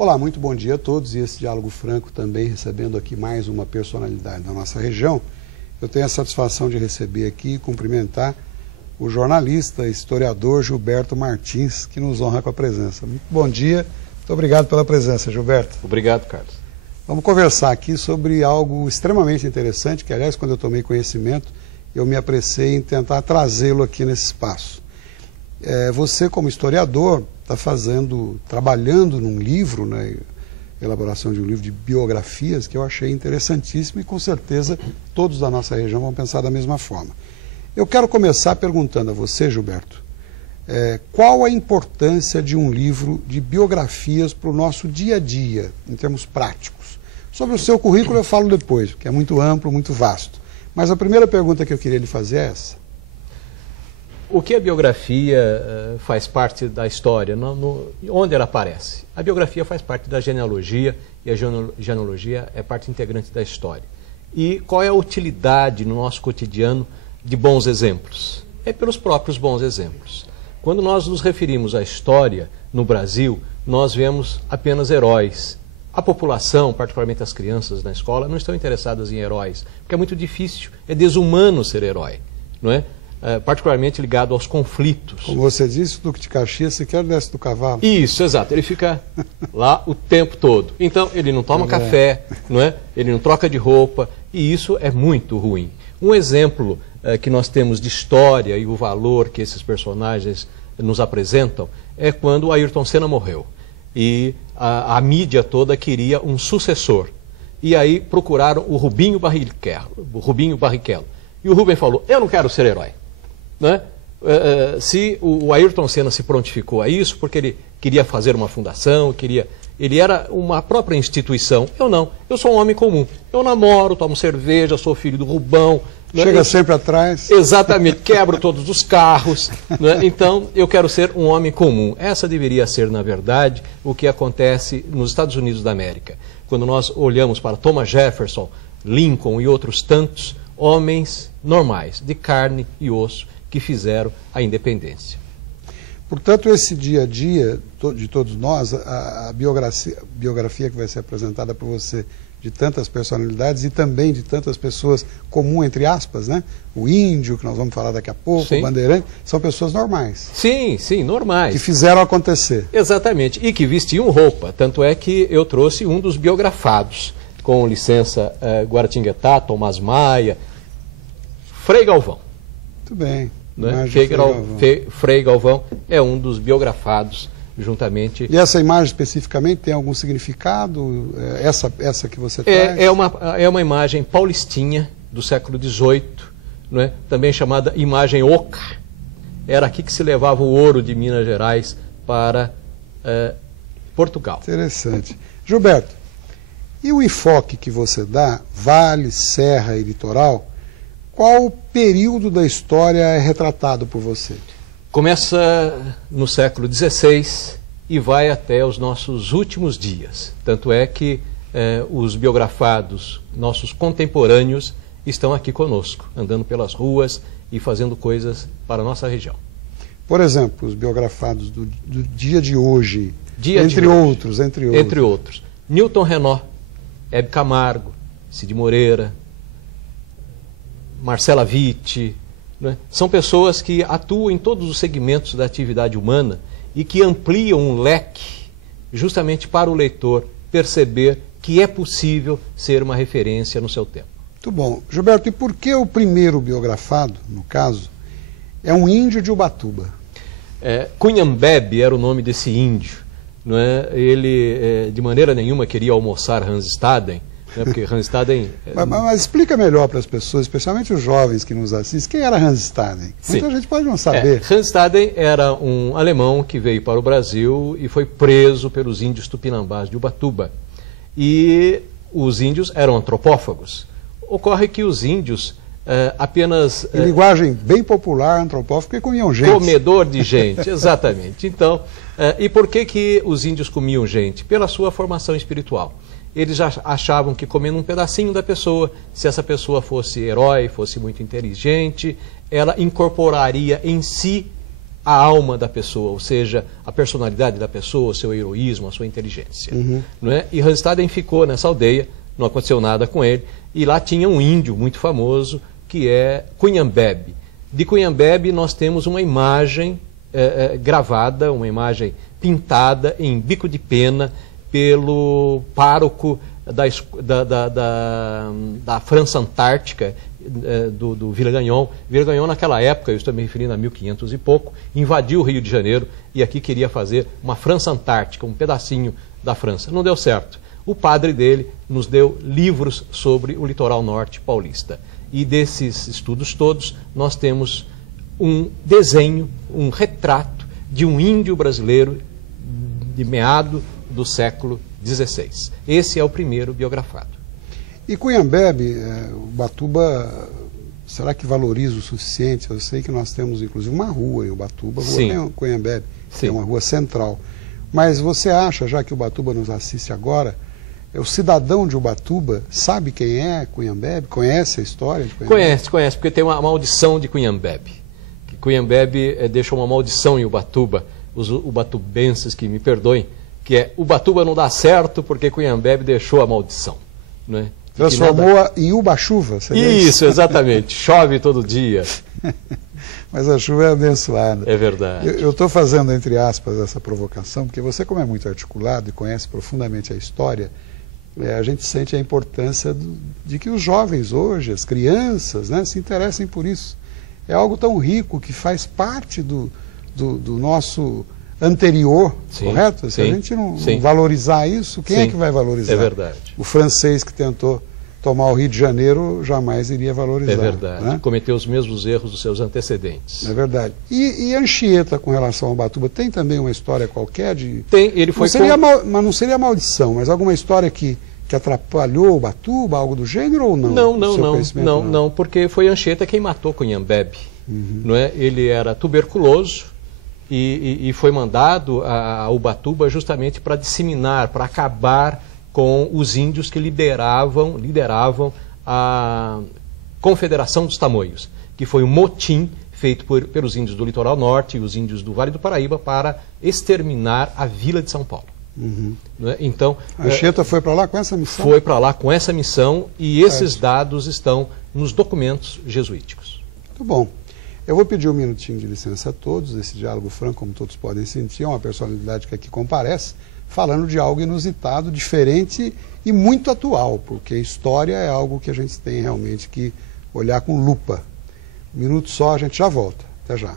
Olá, muito bom dia a todos, e esse Diálogo Franco também recebendo aqui mais uma personalidade da nossa região. Eu tenho a satisfação de receber aqui e cumprimentar o jornalista, historiador Gilberto Martins, que nos honra com a presença. Muito bom dia, muito obrigado pela presença, Gilberto. Obrigado, Carlos. Vamos conversar aqui sobre algo extremamente interessante, que aliás, quando eu tomei conhecimento, eu me apressei em tentar trazê-lo aqui nesse espaço. Você, como historiador, está trabalhando num livro, né, elaboração de um livro de biografias, que eu achei interessantíssimo e com certeza todos da nossa região vão pensar da mesma forma. Eu quero começar perguntando a você, Gilberto, qual a importância de um livro de biografias para o nosso dia a dia, em termos práticos? Sobre o seu currículo eu falo depois, porque é muito amplo, muito vasto. Mas a primeira pergunta que eu queria lhe fazer é essa. O que a biografia faz parte da história? Onde ela aparece? A biografia faz parte da genealogia e a genealogia é parte integrante da história. E qual é a utilidade no nosso cotidiano de bons exemplos? É pelos próprios bons exemplos. Quando nós nos referimos à história no Brasil, nós vemos apenas heróis. A população, particularmente as crianças na escola, não estão interessadas em heróis, porque é muito difícil, é desumano ser herói, não é? Particularmente ligado aos conflitos. Como você disse, o Duque de Caxias sequer desce do cavalo. Isso, exato. Ele fica lá o tempo todo. Então, ele não toma café, não é? Ele não troca de roupa, e isso é muito ruim. Um exemplo que nós temos de história e o valor que esses personagens nos apresentam é quando o Ayrton Senna morreu. E a mídia toda queria um sucessor. E aí procuraram o Rubinho Barrichello. E o Rubem falou, eu não quero ser herói. Né? Se o Ayrton Senna se prontificou a isso, porque ele queria fazer uma fundação, ele era uma própria instituição. Eu não, eu sou um homem comum. Eu namoro, tomo cerveja, sou filho do Rubão. Chega sempre atrás. Exatamente, quebro todos os carros. Né? Então, eu quero ser um homem comum. Essa deveria ser, na verdade, o que acontece nos Estados Unidos da América. Quando nós olhamos para Thomas Jefferson, Lincoln e outros tantos, homens normais, de carne e osso, que fizeram a independência. Portanto, esse dia a dia de todos nós, a biografia que vai ser apresentada por você, de tantas personalidades e também de tantas pessoas comuns, entre aspas, né? O índio, que nós vamos falar daqui a pouco, sim. O bandeirante, são pessoas normais. Sim, sim, normais. Que fizeram acontecer. Exatamente, e que vestiam roupa. Tanto é que eu trouxe um dos biografados, com licença, Guaratinguetá, Tomás Maia, Frei Galvão. Muito bem. Né? Frei Galvão é um dos biografados juntamente. E essa imagem especificamente tem algum significado? Essa que você traz? É uma imagem paulistinha do século XVIII, né? Também chamada imagem oca. Era aqui que se levava o ouro de Minas Gerais para Portugal. Interessante. Gilberto, e o enfoque que você dá, vale, serra e litoral, qual período da história é retratado por você? Começa no século XVI e vai até os nossos últimos dias. Tanto é que os biografados, nossos contemporâneos, estão aqui conosco, andando pelas ruas e fazendo coisas para a nossa região. Por exemplo, os biografados do dia de hoje, entre outros. Newton Renaud, Hebe Camargo, Cid Moreira, Marcela Witt, né? São pessoas que atuam em todos os segmentos da atividade humana e que ampliam um leque justamente para o leitor perceber que é possível ser uma referência no seu tempo. Muito bom. Gilberto, e por que o primeiro biografado, no caso, é um índio de Ubatuba? Cunhambebe era o nome desse índio. Não é? Ele, de maneira nenhuma, queria almoçar Hans Staden, né? Porque Hans Staden... Mas explica melhor para as pessoas, especialmente os jovens que nos assistem, quem era Hans Staden? Muita gente pode não saber. Hans Staden era um alemão que veio para o Brasil e foi preso pelos índios tupinambás de Ubatuba. E os índios eram antropófagos. Ocorre que os índios apenas... Em linguagem bem popular, antropófago, e comiam gente. Comedor de gente, exatamente. Então, e por que os índios comiam gente? Pela sua formação espiritual. Eles já achavam que comendo um pedacinho da pessoa, se essa pessoa fosse herói, fosse muito inteligente, ela incorporaria em si a alma da pessoa, ou seja, a personalidade da pessoa, o seu heroísmo, a sua inteligência. Não é? E Randstaden ficou nessa aldeia, não aconteceu nada com ele, e lá tinha um índio muito famoso, que é Cunhambebe. De Cunhambebe nós temos uma imagem gravada, uma imagem pintada em bico de pena pelo pároco da França Antártica, do Villegagnon. Villegagnon, naquela época, eu estou me referindo a 1500 e pouco, invadiu o Rio de Janeiro e aqui queria fazer uma França Antártica, um pedacinho da França. Não deu certo. O padre dele nos deu livros sobre o litoral norte paulista. E desses estudos todos, nós temos um desenho, um retrato de um índio brasileiro de meado do século XVI. Esse é o primeiro biografado. E Cunhambebe, Ubatuba, será que valoriza o suficiente? Eu sei que nós temos, inclusive, uma rua em Ubatuba, Rua Cunhambebe, que é uma rua central. Mas você acha, já que Ubatuba nos assiste agora, o cidadão de Ubatuba sabe quem é Cunhambebe? Conhece a história de Cunhambebe? Conhece, porque tem uma maldição de Cunhambebe. Que Cunhambebe deixou uma maldição em Ubatuba, os ubatubenses que me perdoem, que é Ubatuba não dá certo porque Cunhambebe deixou a maldição. Não é? Transformou em Uba-chuva? Isso, exatamente. Chove todo dia. Mas a chuva é abençoada. É verdade. Eu estou fazendo, entre aspas, essa provocação, porque você, como é muito articulado e conhece profundamente a história, a gente sente a importância de que os jovens hoje, as crianças, né, se interessem por isso. É algo tão rico que faz parte do nosso anterior, correto? Se a gente não valorizar isso, quem é que vai valorizar? É verdade. O francês que tentou tomar o Rio de Janeiro jamais iria valorizar. É verdade. Né? Cometeu os mesmos erros dos seus antecedentes. É verdade. E Anchieta, com relação ao Ubatuba, tem também uma história qualquer de... Tem, ele foi... Mas não seria maldição, mas alguma história que atrapalhou o Ubatuba, algo do gênero ou não? Não, porque foi Anchieta quem matou Cunhambebe. Não é? Ele era tuberculoso, e foi mandado a Ubatuba justamente para disseminar, para acabar com os índios que lideravam a Confederação dos Tamoios, que foi um motim feito pelos índios do litoral norte e os índios do Vale do Paraíba para exterminar a vila de São Paulo. Né? Então, Anchieta foi para lá com essa missão? Foi para lá com essa missão e esses dados estão nos documentos jesuíticos. Muito bom. Eu vou pedir um minutinho de licença a todos, esse diálogo franco, como todos podem sentir, é uma personalidade que aqui comparece, falando de algo inusitado, diferente e muito atual, porque história é algo que a gente tem realmente que olhar com lupa. Um minuto só, a gente já volta. Até já.